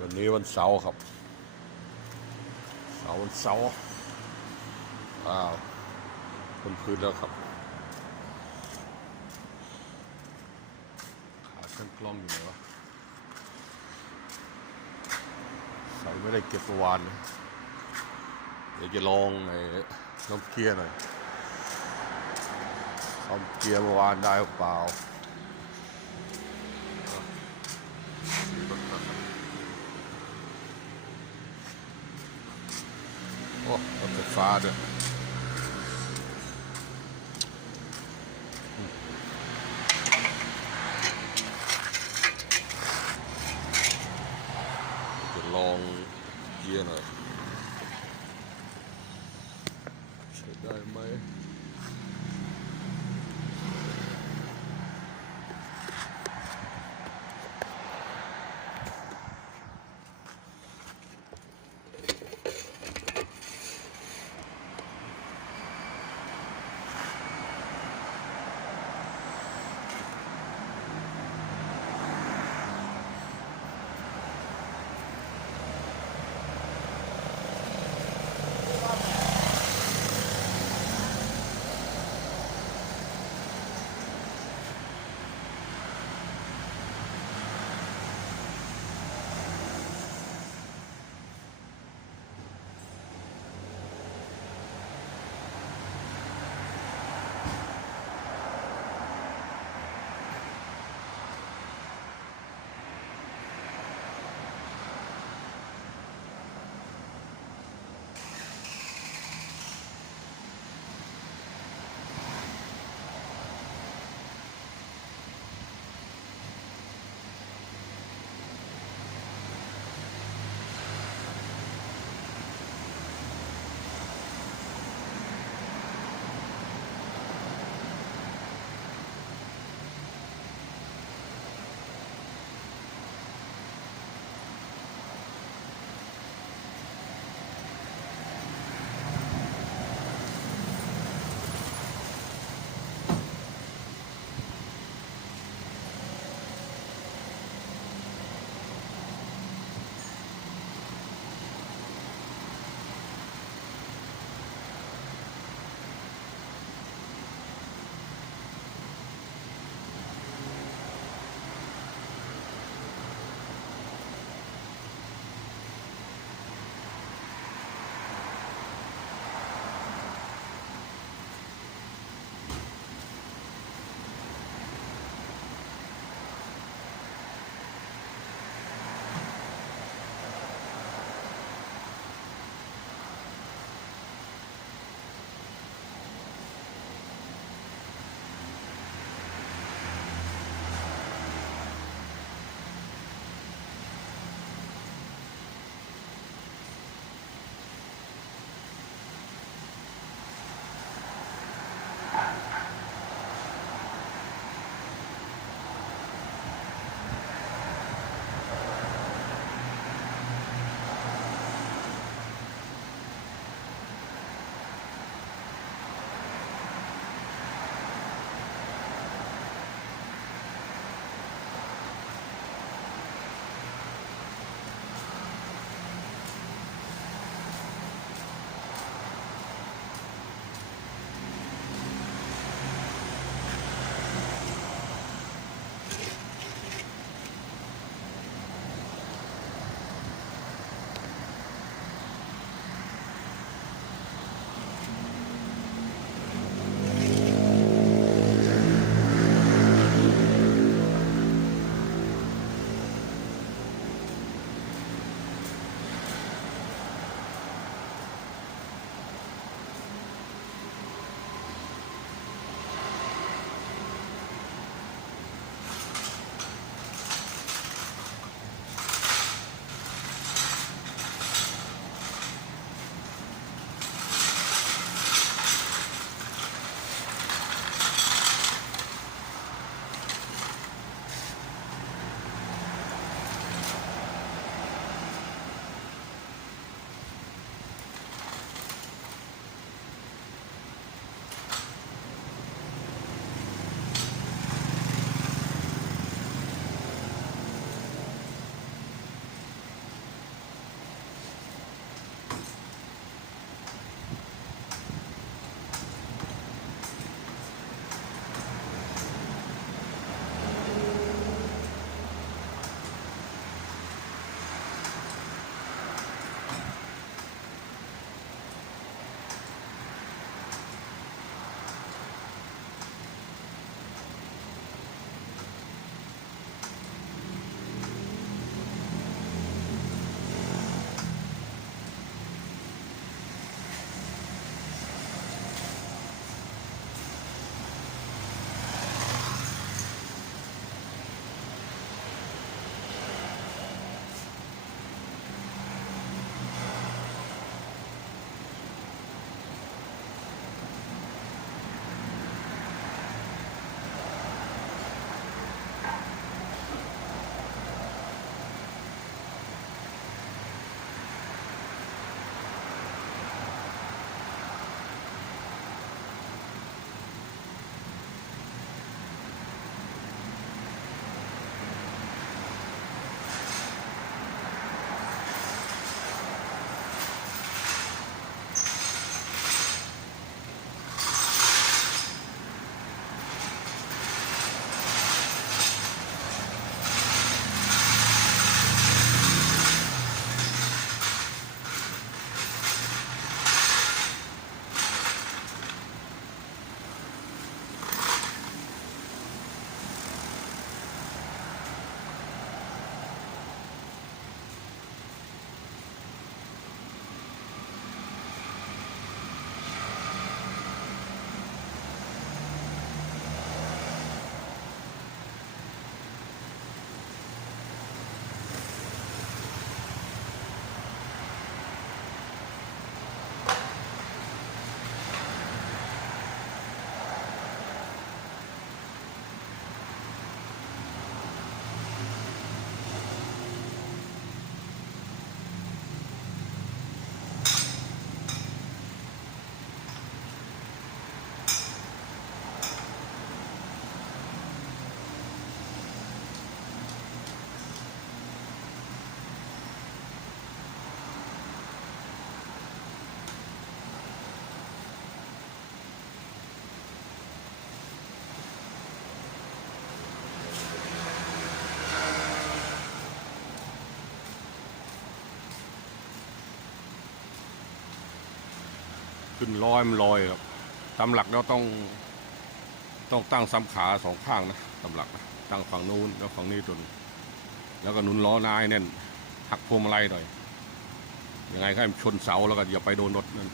วันนี้วันเสาร์ครับ เสาร์วันเสาร์อ้าวคนพื้นแล้วครับ ขาเครื่องกล้องอยู่ไหนวะ ใส่ไม่ได้เก็บเมื่อวานเลยเดี๋ยวจะลองไอ้น้อเกียร์หน่อยทำเกียร์เมื่อวานได้หรือเปล่าสีรถก่อนนะ โอ้รถ ขึ้นร้อยมันลอยครับตามหลักเราต้อง ต้องตั้งซ้ำขาสองข้างนะตามหลักนะตั้งฝั่งนู้นแล้วฝั่งนี้ตัวนึงแล้วก็หนุนล้อน้าให้แน่นหักพวงมาลัยหน่อยยังไงก็ให้มันชนเสาแล้วก็อย่าไปโดนรถนั่น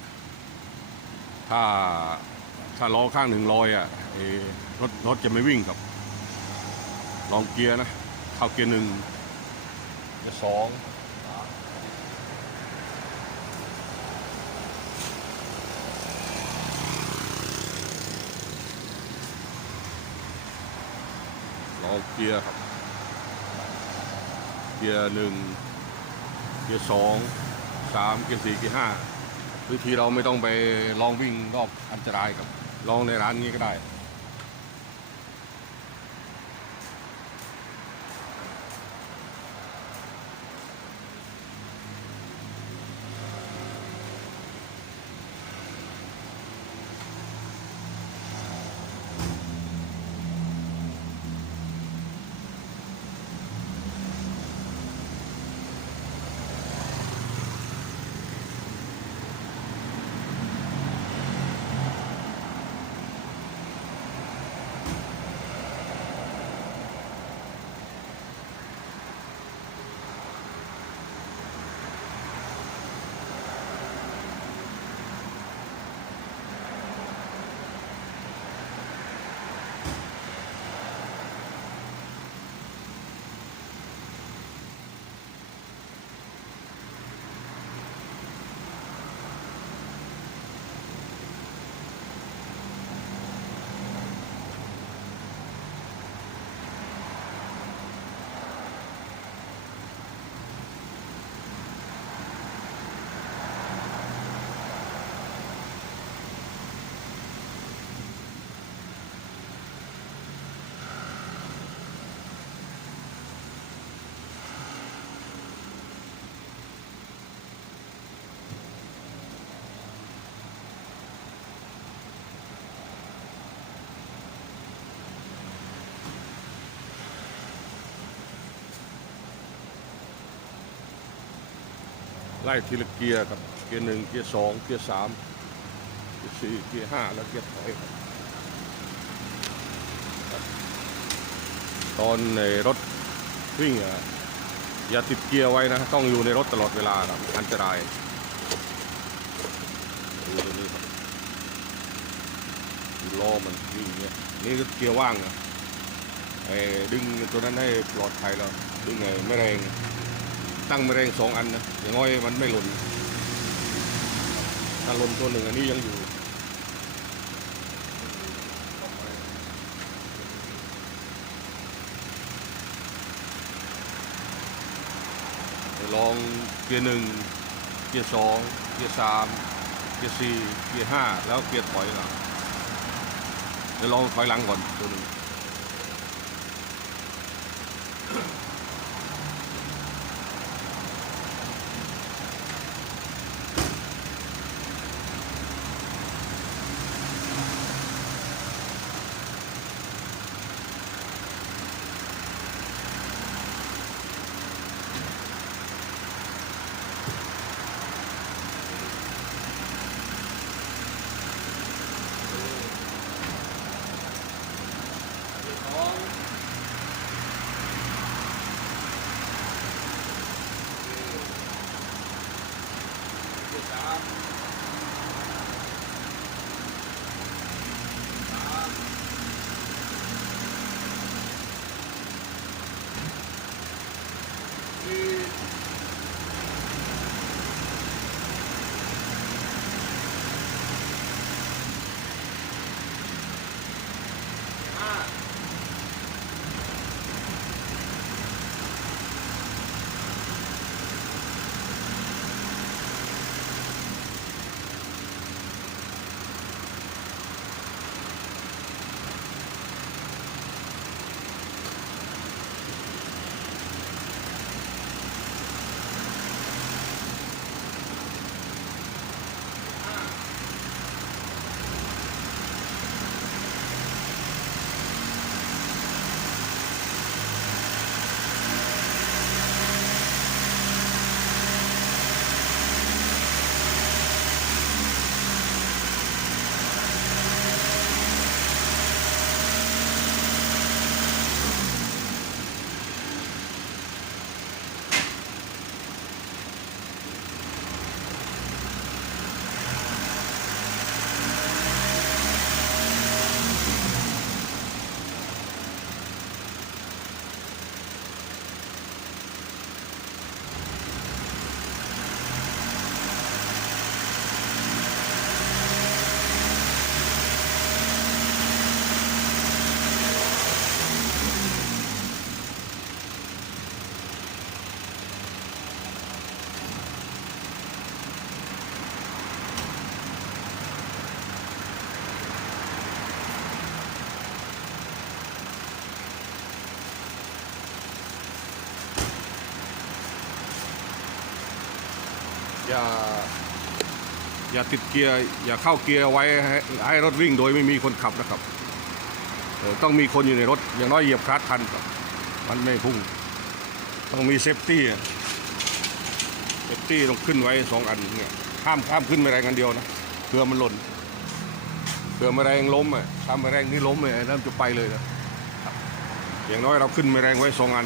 ถ้าถ้าล้อข้างหนึ่งลอยอะเอ่อรถรถจะไม่วิ่งครับ ลองเกียร์นะเข้าเกียร์หนึ่งเกียร์สอง เกียร์ครับ เกียร์หนึ่งเกียร์สองสามเกียร์สี่เกียร์ห้าวิธีเราไม่ต้องไปลองวิ่งรอบอันตรายครับ ลองในร้านนี้ก็ได้ ไล่ทีละเกียร์ครับ เกียร์หนึ่งเกียร์สองเกียร์สามเกียร์สี่เกียร์ห้าแล้วเกียร์ถอยตอนในรถวิ่งอะอย่าติดเกียร์ไว้นะ ต้องอยู่ในรถตลอดเวลาครับอันตรายดูตรงนี้ครับล้อมันวิ่งเงี้ยนี่ก็เกียร์ว่างนะไอ้ดึงตัวนั้นให้ปลอดภัยแล้วดึงไอ้ไม่แรง ตั้งไม่แรงสองอันนะอย่างน้อยมันไม่หล่นถ้าหล่นตัวหนึ่งอันนี้ยังอยู่ลองเกียร์หนึ่งเกียร์สองเกียร์สามเกียร์สี่เกียร์ห้าแล้วเกียร์ถอยหลังเดี๋ยวลองถอยหลังก่อนตัวหนึ่ง อย่าอย่าติดเกียร์อย่าเข้าเกียร์ไว้ให้ให้รถวิ่งโดยไม่มีคนขับนะครับ ต้องมีคนอยู่ในรถอย่างน้อยเหยียบคลัตช์ทันครับมันไม่พุ่ง ต้องมีเซฟตี้เซฟตี้ต้องขึ้นไว้สองอันเนี่ยห้ามข้ามขึ้นไม่แรงกันเดียวนะเพื่อมันหล่นเพื่อไม่แรงล้มอะถ้าไม่แรงนี่ล้มเลยนั่นจะไปเลยนะอย่างน้อยเราขึ้นไม่แรงไว้สองอัน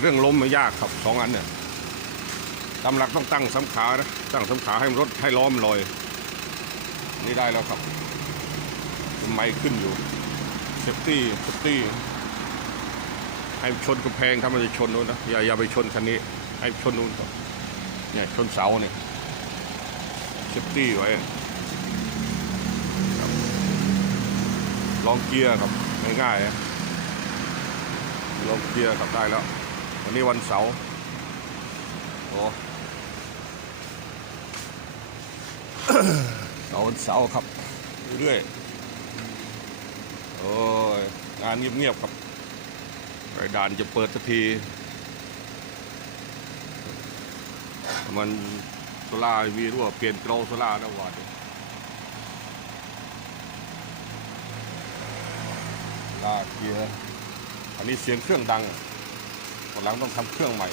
เรื่องล้มไม่ยากครับสองอันเนี่ย ตามหลักต้องตั้งสำขานะตั้งสำขาให้รถให้ล้อมลอย นี่ได้แล้วครับไม่ขึ้นอยู่เซฟตี้เซฟตี้ให้ชนกำแพงถ้ามันจะชนนู้นนะอย่าอย่าไปชนคันนี้ ให้ชนนู้นก่อนเนี่ยชนเสาเนี่ยเซฟตี้ไว้ลองเกียร์ครับง่ายๆลองเกียร์ครับได้แล้ว วันนี้วันเสาร์โอ้ เสาอันเสาครับเรื่อยๆโอ้ยงานเงียบๆครับไปด่านจะเปิดสักทีมันโซล่ามีรั่วเปลี่ยนเกลโซล่าแล้ววันนี้ลาเกียร์อันนี้เสียงเครื่องดังอนหลังต้องทำเครื่องใหม่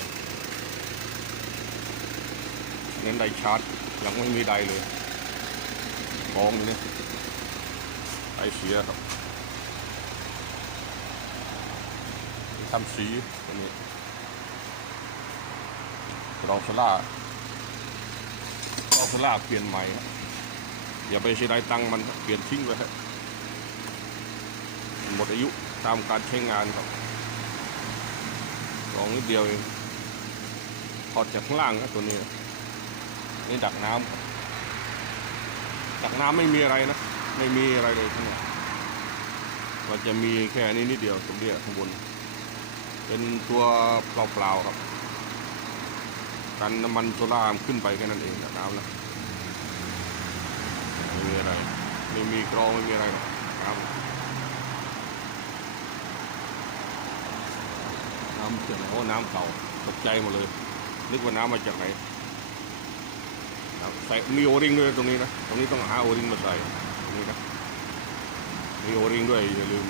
เน้นไดชาร์จ ยังไม่มีไดเลยกองอยู่นี่ไอเสียครับทำสีตัวนี้รองโซล่ารองโซล่าเปลี่ยนใหม่ครับอย่าไปเสียดายตังมันเปลี่ยนทิ้งไปครับหมดอายุตามการใช้งานครับลองนิดเดียวเองถอดจากข้างล่างครับตัวนี้ นี่ดักน้ำครับจากน้ำไม่มีอะไรนะ ไม่มีอะไรเลยข้างในก็จะมีแค่นี้นิดเดียวตรงนี้ข้างบน เป็นตัวเปล่าๆครับ กันน้ำมันโซล่าขึ้นไปแค่นั้นเองจากน้ำนะไม่มีอะไร ไม่มีกรองไม่มีอะไรหรอกน้ำน้ำเสียโอ้น้ำเก่าตกใจหมดเลย นึกว่าน้ำมาจากไหน ครับใส่มีโอริงด้วยตรงนี้นะตรงนี้ต้องหาโอริงมาใส่ตรงนี้นะมีโอริงด้วยอย่าลืม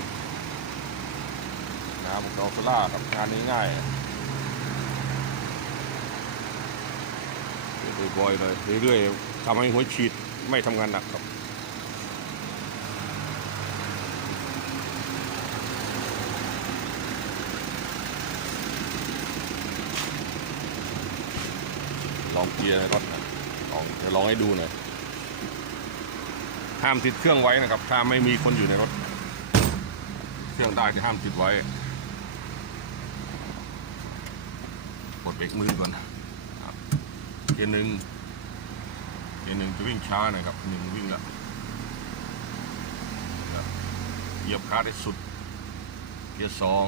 น้ำของโซล่าครับงานนี้ง่ายบ่อยๆเลยเรื่อยๆทำให้หัวฉีดไม่ทำงานหนักครับลองเกียร์รถนะ ลองจะลองให้ดูหน่อยห้ามติดเครื่องไว้นะครับ ถ้าไม่มีคนอยู่ในรถ เครื่องได้จะห้ามติดไว้กดเบรกมือก่อนครับเกียร์หนึ่งเกียร์หนึ่งจะวิ่งช้าหน่อยครับหนึ่งวิ่งล้วครับเหยียบคลัตช์ให้สุด เกียร์สอง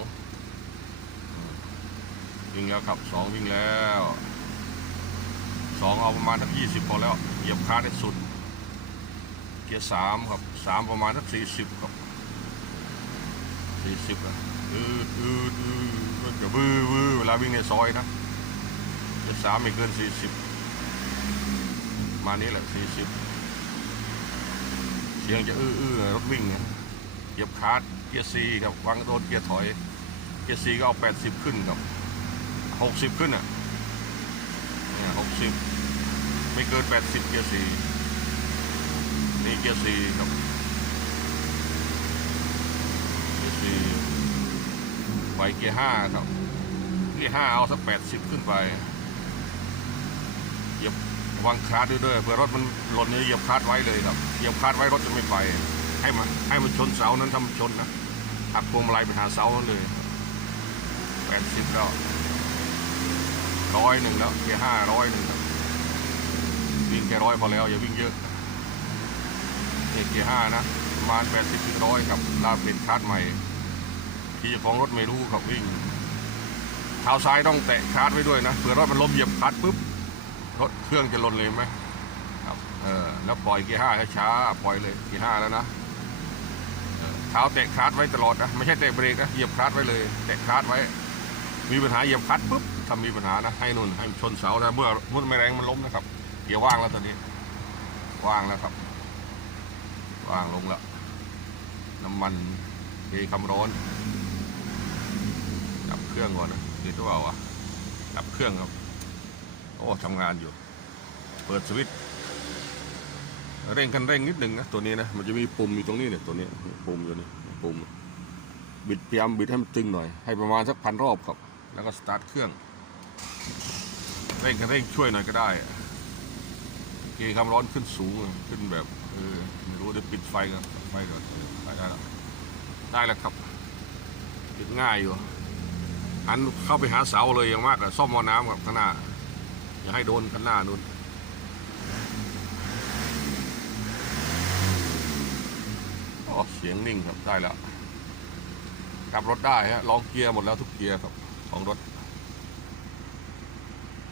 วิ่งแล้วครับสองวิ่งแล้ว สองเอาประมาณสักยี่สิบพอแล้วเหยียบคาได้สุด เกียร์สามครับสามประมาณสักสี่สิบครับสี่สิบอะอืดอืดอืดมันจะวื้อวื้อเวลาวิ่งในซอยนะเกียร์สามไม่เกินสี่สิบมานี้แหละสี่สิบเสียงจะอื้ออื้อรถวิ่งเนี่ยเหยียบคาดเกียร์สี่ครับวางโดนเกียร์ถอย เกียร์สี่ก็เอาแปดสิบขึ้นครับหกสิบขึ้นอะเนี่ยหกสิบ ไม่เกินแปดสิบเกียร์สี่นี่เกียร์สี่ครับเกียร์สี่ไปเกียร์ห้าครับเกียร์ห้าเอาสักแปดสิบขึ้นไปเหยียบวางคลาสด้วยด้วยเผื่อรถมันหล่นเนี่ยเหยียบคลาสไว้เลยครับเหยียบคลาสไว้รถจะไม่ไป ให้มันให้มันชนเสานั้นทำชนนะหักพวงมาลัยไปหาเสานั้นเลยแปดสิบแล้วร้อยหนึ่งแล้วเกียร์ห้าร้อยหนึ่งครับ วิ่งแค่ร้อยพอแล้ว อย่าวิ่งเยอะเนี่ยเกียร์ห้านะประมาณแปดสิบถึงร้อยครับลาเป็นคาร์ดใหม่ ที่ของรถไม่รู้ครับวิ่งเท้าซ้ายต้องแตะคาร์ดไว้ด้วยนะเผื่อรถมันล้มเหยียบคาร์ดปุ๊บรถเครื่องจะหล่นเลยไหมครับเออแล้วปล่อยเกียร์ห้าช้าปล่อยเลยเกียร์ห้าแล้วนะเท้าแตะคาร์ดไว้ตลอดนะไม่ใช่แตะเบรกนะเหยียบคาร์ดไว้เลยแตะคาร์ดไว้ มีปัญหาเหยียบคลัดปุ๊บถ้ามีปัญหานะให้นุ่นให้ชนเสาแต่เมื่อเมื่อไม่แรงมันล้มนะครับ กียร์ว่างแล้วตอนนี้ ว่างแล้วครับ ว่างลงแล้ว น้ำมันเทคำร้อนดับเครื่องก่อนนะติดหรือเปล่าวะดับเครื่องครับ โอ้ทำงานอยู่ เปิดสวิตช์เร่งคันเร่งนิดหนึ่งนะตัวนี้นะมันจะมีปุ่มอยู่ตรงนี้เนี่ยตัวนี้ปุ่มอยู่นี่ปุ่มบิดพยายามบิดให้มันตึงหน่อย ให้ประมาณสักพันรอบครับ แล้วก็สตาร์ทเครื่อง เร่งคันเร่งช่วยหน่อยก็ได้ เกียร์ความร้อนขึ้นสูงขึ้นแบบเออไม่รู้จะปิดไฟก่อนไฟก่อนไปได้แล้วได้แล้วครับปิดง่ายอยู่หันเข้าไปหาเสาเลยอย่างมากอะซ่อมมอน้ำกับข้างหน้าอย่าให้โดนกันหน้านู่นโอ้เสียงนิ่งครับได้แล้วขับรถได้ฮะลองเกียร์หมดแล้วทุกเกียร์ครับของรถ